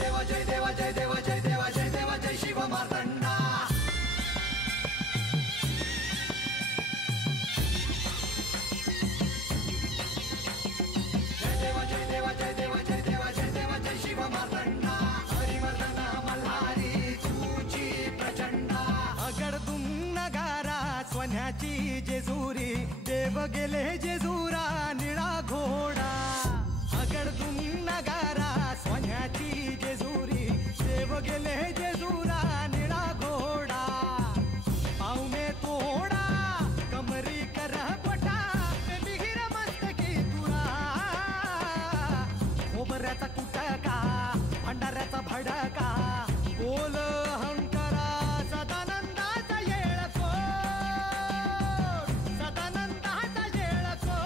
देवा जय देवा जय देवा जय देवा जय देवा जय शिव मार्तंडा. जय देवा जय देवा जय देवा जय देवा जय देवा जय शिव मार्तंडा. हरिमर्दना मल्हारी तुझी प्रचंडा. अगडदुम नगारा सोन्याची जेजुरी देव गेले जेजुरा निळा घोडा. अगडदुम नगारा सोन्याची जेजुरी देव गेले जेजुरा निळा घोडा. पावमे तोडा कमरी कर पटा मिहिर मस्तकी तुरा. खोबऱ्याचा कुटका भंडाऱ्याचा भडका बोल हंकरा सदानंदाचा येळकोट. सदानंदाचा येळकोट.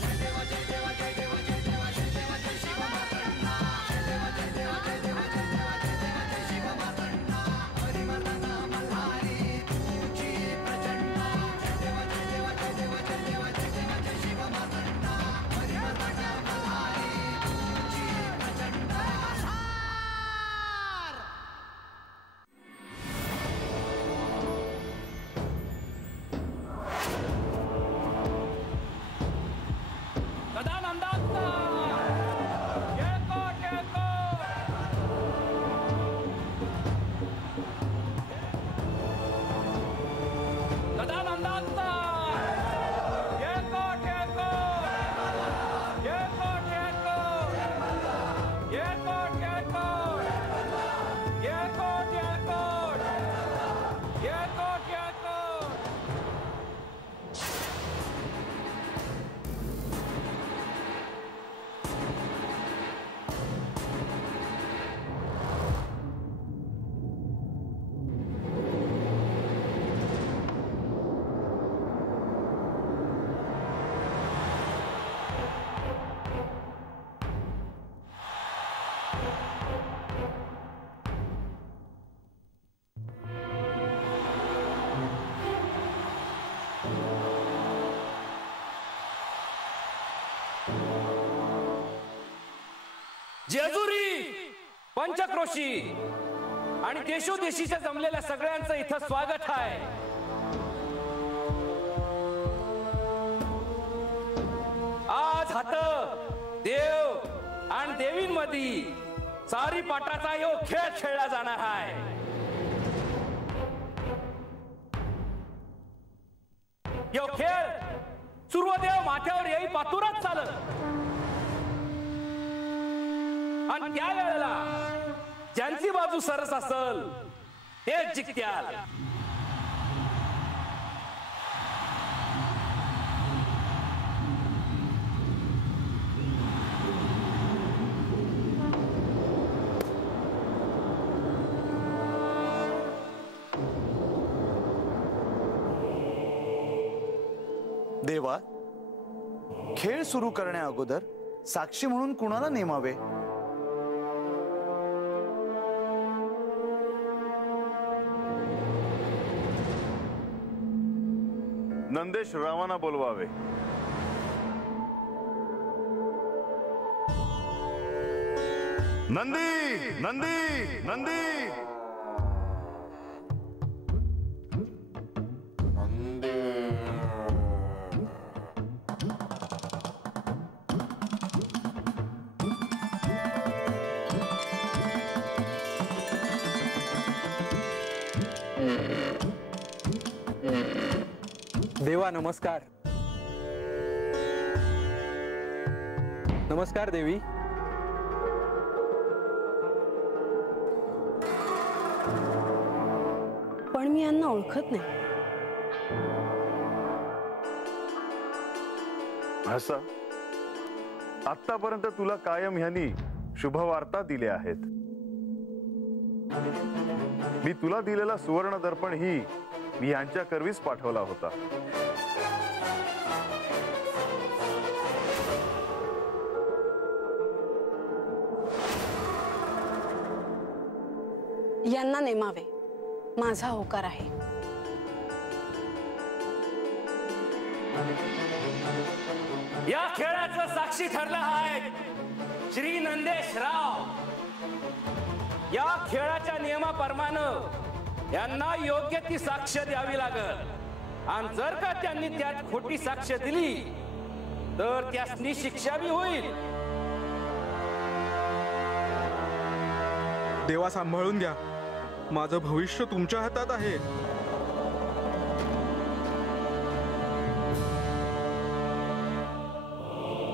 जय देवा जय देवा जय देवा जय देवा जय देवा जय शिव मार्तंडा. जय देवा जय देवा जय देवा जय देवा जय देवा जय शिव मार्तंडा. हरिमर्दना मल्हारी तुझी प्रचंडा. जय देवा जय देवा जय देवा जय देवा जय देवा जय शिव मार्तंडा. हरिमर्दना मल्हारी तुझी प्रचंडा. सदानंदाचा येळकोट येळकोट. सदानंदाचा येळकोट येळकोट. येळकोट येळकोट. येळकोट येळकोट. येळकोट येळकोट. येळकोट येळकोट. जेजुरी पंचक्रोशी आणि देशोदेशीच्या जमलेल्या सगळ्यांचं इथं स्वागत आहे. आज हात देव आणि देवींमध्ये सारी पाटाचा यो खेळ खेळला जाणार आहे. यो खेळ सूर्यदेव माथ्यावर येई पातुरच चालत. आणि त्या वेळेला ज्यांची बाजू सरस असल तेच जिंकत्याल. देवा, खेळ सुरू करण्या अगोदर साक्षी म्हणून कुणाला नेमावे? नंदेश रावांना बोलवावे. नंदी नंदी नंदी. देवा नमस्कार. नमस्कार देवी. पण मी यांना ओळखत नाही. हसा, आतापर्यंत तुला कायम ह्यांनी शुभवार्ता दिल्या आहेत. मी तुला दिलेला सुवर्ण दर्पण ही मी यांच्या करवीस पाठवला होता. यांना नेमावे, माझा होकार आहे. या खेळाचं साक्षी ठरलं आहे श्री नंदेश राव. या खेळाच्या नियमाप्रमाणे यांना योग्य ती साक्ष द्यावी लागल. आणि जर का त्यांनी त्यात खोटी साक्ष दिली तर त्यासनी शिक्षा बी होईल. देवा सांभाळून घ्या, माझं भविष्य तुमच्या हातात आहे.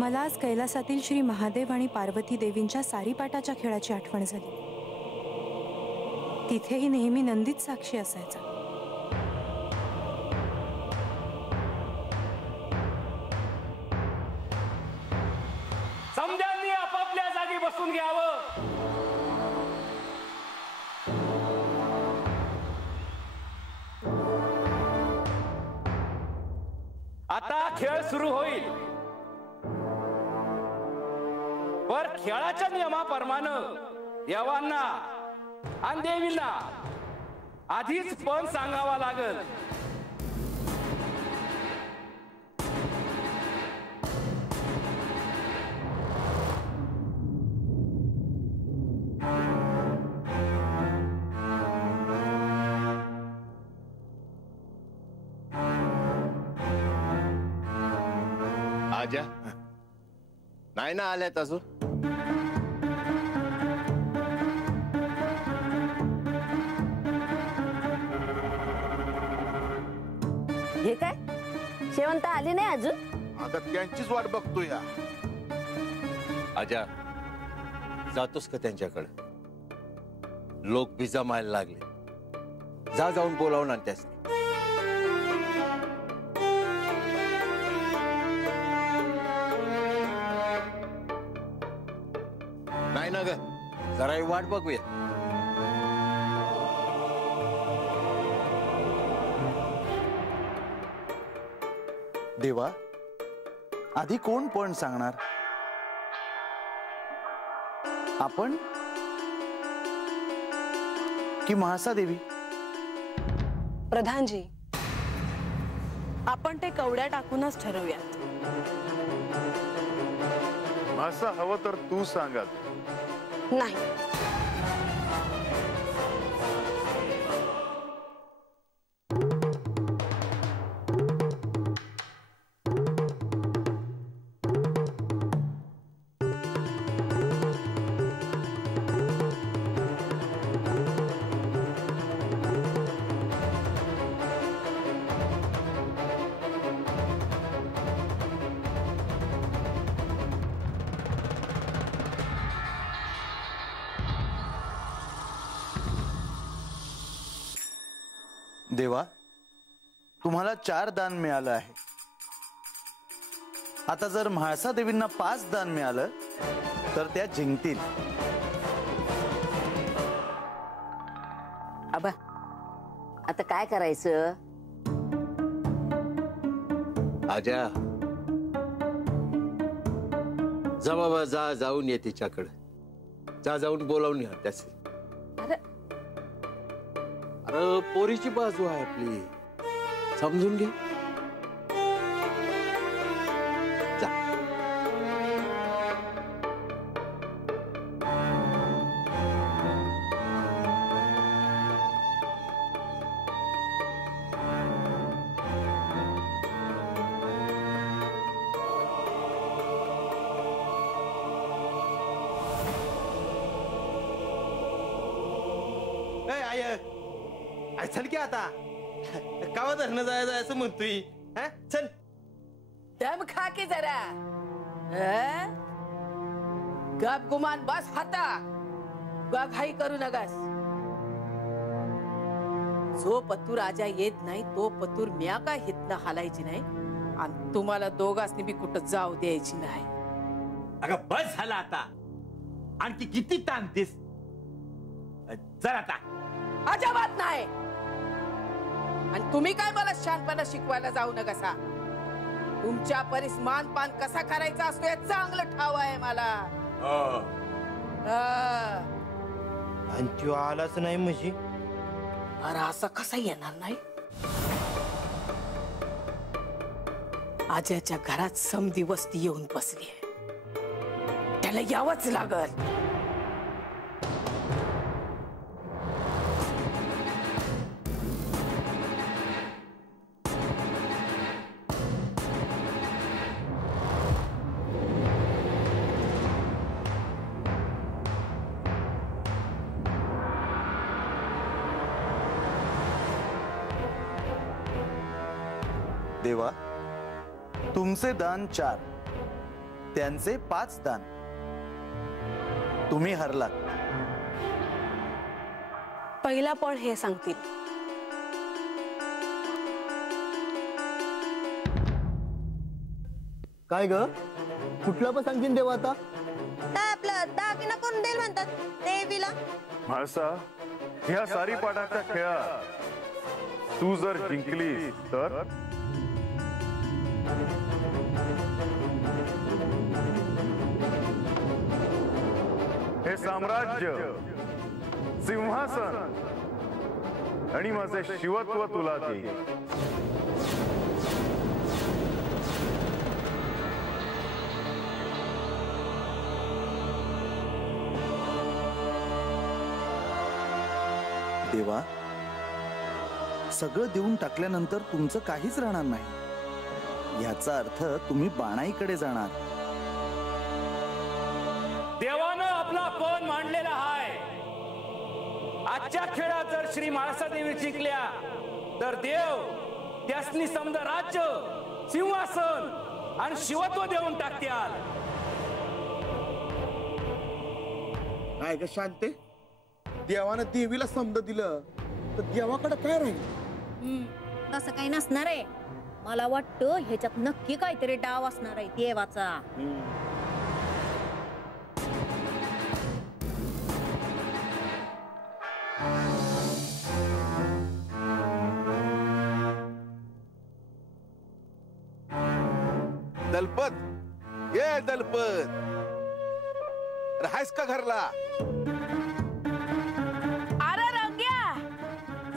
मला आज कैलासातील श्री महादेव आणि पार्वती देवींच्या सारीपाटाच्या खेळाची आठवण झाली. तिथेही नेहमी नंदीच साक्षी असायचा. समद्यांनी आपापल्या जागी बसून घ्यावं. आता खेळ सुरू होईल. पर खेळाच्या नियमाप्रमाणे देवांना आणि देवींना आधीच पण सांगावा लागल. आजा नाही ना आल्यात अजून. हे काय शेवंत आली नाही अजून. आता त्यांचीच वाट बघतो या. आजा जातोस का त्यांच्याकडे? लोक बी जमायला लागले. जा जाऊन बोलावून आण त्यास. नाही ना ग, जरा वाट बघूया. देवा, आधी कोण पण सांगणार? आपण की महासा देवी? प्रधानजी, आपण ते कवड्या टाकूनच ठरवूयात. असं हवं तर तू सांगत. नाही, देवा, तुम्हाला 4 दान मिळालं आहे. आता जर म्हाळसा देवींना 5 दान मिळालं तर त्या जिंकतील. आबा आता काय करायचं? आजा जा बाबा, जा जाऊन ये तिच्याकडे. जा जाऊन बोलावून या त्यास. अरे अरे पोरीची बाजू आहे आपली, समजून घे. जा. चल की आता कावा धरणं जायचं म्हणतोय. चल दम खा की जरा. गप गुमान बस हाता. घाई करू नगास. जो पतूर आजा येत नाही तो पतूर म्या का हितनं हालायची नाही आणि तुम्हाला दोघांनी बी कुठं जाऊ द्यायची नाही. अगं बस झाला आता. आणखी किती ताणतेस? चल आता. अजिबात नाही. आणि तुम्ही काय मला शानपणा शिकवायला जाऊ नका. तुमच्या परीस मानपान कसा करायचा असतो हे चांगलं ठाव आहे मला. आणि तू आलाच नाही म्हणजे? अरे असं कसं येणार नाही? आज्याच्या घरात समधी वस्ती येऊन बसली त्याला यावंच लागल. देवा, तुमचे दान 4, त्यांचे 5 दान. तुम्ही हरलात. पहिला पण हे सांगतील. काय ग कुठला पण सांगशील देवा आता? आपलं दागिना करून देईल म्हणतात देवीला. म्हाळसा, ह्या सारीपाटाच्या खेळात तू जर जिंकलीस तर हे साम्राज्य, सिंहासन आणि माझे शिवत्व तुला देईल. देवा, सगळं देऊन टाकल्यानंतर तुमचं काहीच राहणार नाही. याचा अर्थ तुम्ही बाणाईकडे जाणार. देवानं आपला पण मांडलेला आहे. आजच्या खेळात जर श्री म्हाळसादेवी जिंकल्या तर देव त्यासनी समद राज्य, सिंहासन आणि शिवत्व देऊन टाकत्याल. काय ग शांते, देवानं देवीला समज दिलं तर देवाकडे काय राहील? तसं काही नसणार आहे. मला वाटतं ह्याच्यात नक्की काहीतरी डाव असणार आहे देवाचा. दलपत, ये दलपत, राहायस का घरला? अरे रंग्या,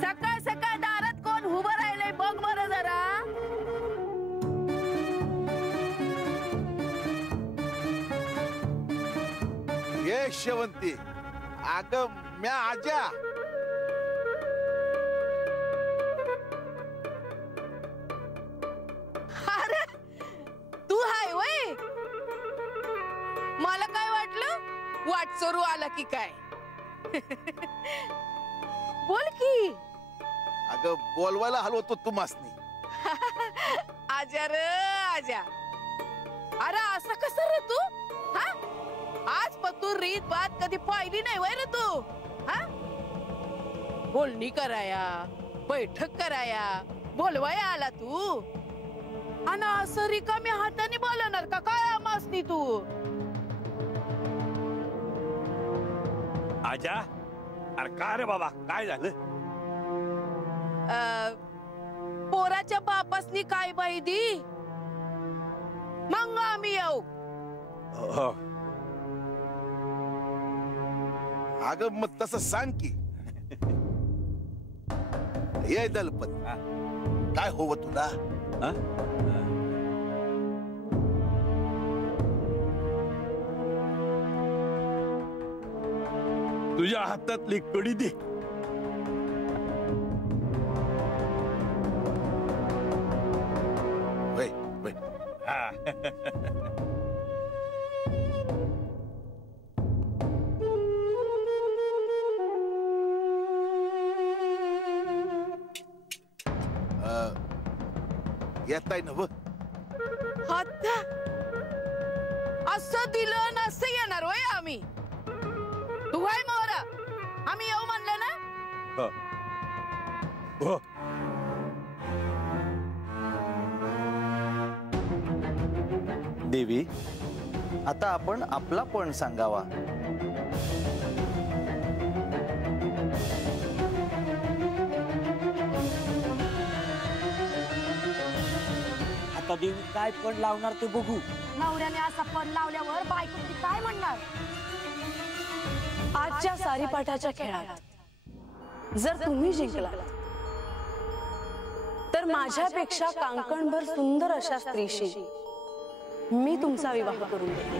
सकाळ सकाळ दारात कोण उभं राहिलंय बघ बरं जरा. ये शेवंती, अग म्या आजा. अरे तू हाय वय? मला काय वाटलं वाटसरू आला की काय. बोल की. अगं बोलवायला हलवतो तू मासनी. आजा रे आजा. अरे असं कसं रे तू? हा, आज पण तू रीत बात कधी पाहिली नाही वय रे तू? हा, बोलणी कराया, बैठक कराया, बोलवाया आला तू. आणि असं रिकाम्या हाताने बोलणार का काय मासनी तू? आजा, अरे का रे बाबा, काय झालं? पोराच्या बापासनी काय बाई दी, मग आम्ही येऊ. अगं मग तसं सांग की. ये दलपत, काय हवं तुला? तुझ्या हातातली कडी दे. वय वय. येताय ना व? आता असं दिलं ना असं येणार होय आम्ही. तू हाय मोहरा, आम्ही येऊ म्हणलं ना. देवी, आता आपण आपला पण सांगावा. आता देवी काय पण लावणार ते बघू. नवऱ्याने असा पण लावल्यावर बायको काय म्हणणार? आजच्या सारीपाटाच्या खेळात जर तुम्ही जिंकला तर माझ्यापेक्षा कांकणभर सुंदर अशा स्त्रीशी मी तुमचा विवाह करून देते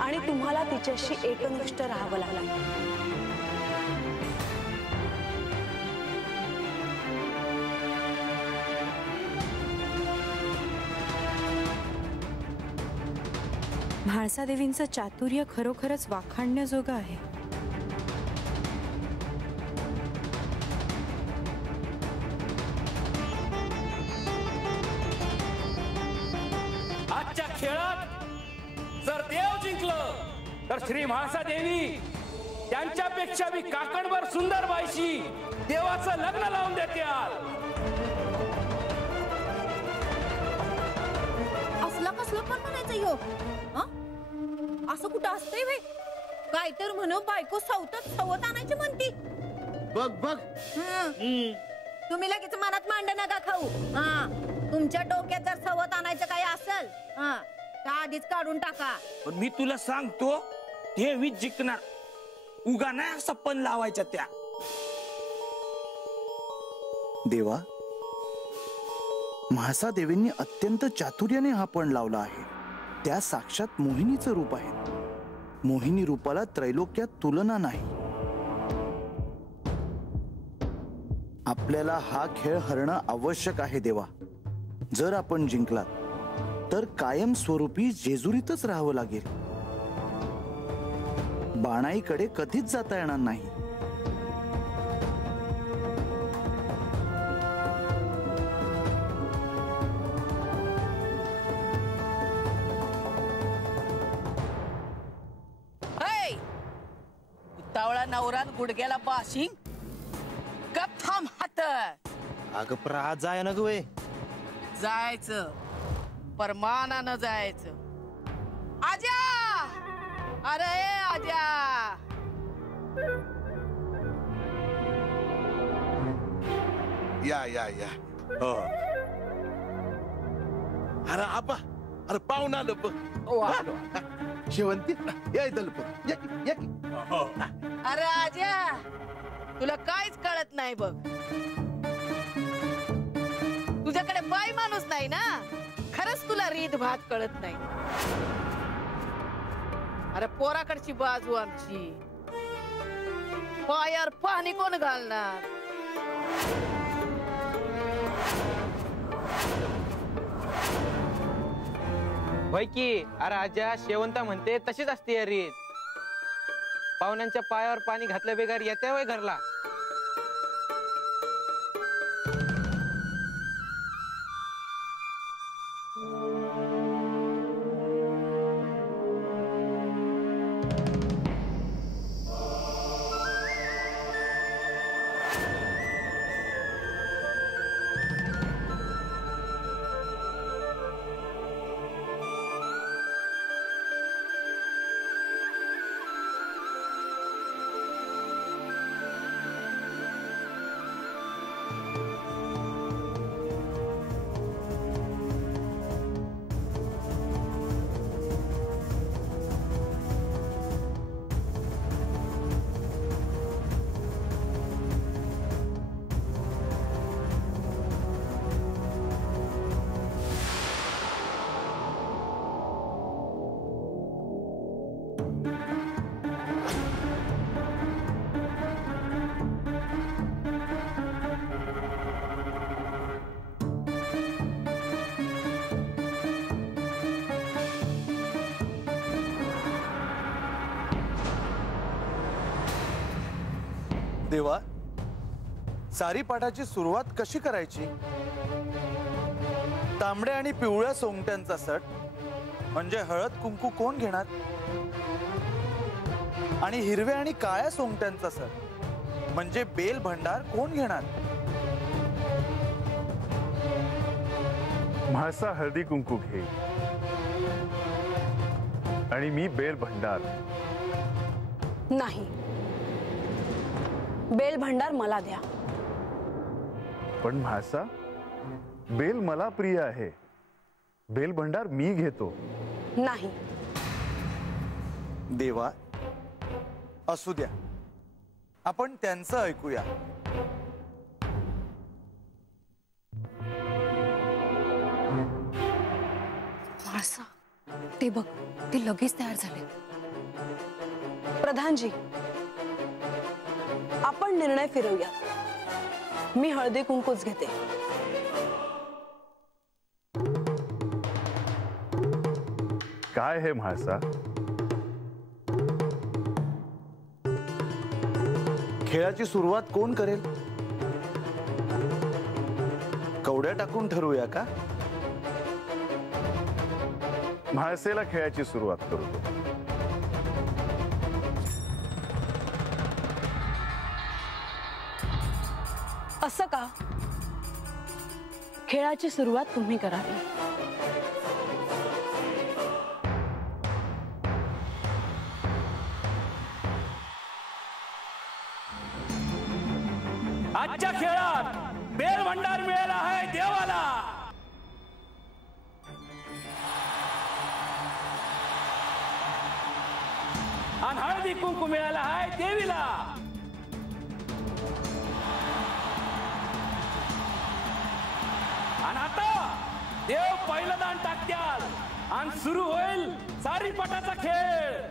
आणि तुम्हाला तिच्याशी एकनिष्ठ राहावं लागेल. म्हाळसादेवींचं चातुर्य खरोखरच वाखाणण्याजोगं आहे. आजच्या खेळात जर देव जिंकलं तर श्री म्हाळसादेवी त्यांच्यापेक्षा बी काकणभर सुंदर बाईशी देवाचं लग्न लावून देत्याल. असलं कसलं पण म्हणायचं यो? असं कुठं असतंय वे? काय तर म्हणू बायको सवत आणायची म्हणती. बघ बघ तुम्ही लगेच मनात मांड नका खाऊ. तुमच्या डोक्यात जर सवत आणायचं काही असेल तर आधीच काढून टाका. पण मी तुला सांगतो देवी जिंकणार. उगा नाही असं पण लावायच्या त्या. देवा, म्हाळसादेवींनी अत्यंत चातुर्याने हा पण लावला आहे. त्या साक्षात मोहिनीचं रूप आहे. मोहिनी रूपाला त्रैलोक्यात तुलना नाही. आपल्याला हा खेळ हरणं आवश्यक आहे देवा. जर आपण जिंकलात तर कायम स्वरूपी जेजुरीतच राहावं लागेल. बाणाईकडे कधीच जाता येणार नाही. उतावळा नवरा गुडघ्याला बाशिंग गप थांब हात. अगं प्रहात जाय ना ग. जायचं परमानानं जायचं. आजा, अरे आजा. या या या. हो. अरे आबा, अरे पाहुणा आलं बघ. शेवंती या इथं बघ. या की. अरे आजा, तुला काहीच कळत नाही बघ. तुझ्याकडे बाई माणूस नाही ना. खरंच तुला रीत भात कळत नाही. अरे पोराकडची बाजू आमची. पायावर पाणी कोण घालणार? होय की. अरे आजा, शेवंता म्हणते तशीच असते रीत. पाहुण्यांच्या पायावर पाणी घातल्या बेगार येते वय घरला. देवा, सारीपाठाची सुरुवात कशी करायची? तांबड्या आणि पिवळ्या सोंगट्यांचा सट म्हणजे हळद कुंकू कोण घेणार? आणि हिरव्या आणि काळ्या सोंगट्यांचा सट म्हणजे बेल भंडार कोण घेणार? म्हाळसा हळदी कुंकू घे आणि मी बेल भंडार. नाही, बेल भंडार मला द्या. पण म्हाळसा, बेल मला प्रिय आहे. बेल भंडार मी घेतो. नाही. देवा, असू द्या. आपण त्यांचं ऐकूया. माळसा, ते बघ, ते लगेच तयार झाले. प्रधानजी, आपण निर्णय फिरवूया. मी हळदी कुंकूच घेते. काय हे म्हाळसा? खेळाची सुरुवात कोण करेल? कवड्या टाकून ठरवूया का? म्हाळसेला खेळाची सुरुवात करू दे. असं का? खेळाची सुरुवात तुम्ही करावी. आजच्या खेळात बेल भंडार मिळाला आहे देवाला. आणि हळदी कुंकू मिळाला आहे देवीला. आणि आता देव पहिलं दान टाकत्याल आणि सुरू होईल सारीपाटाचा खेळ.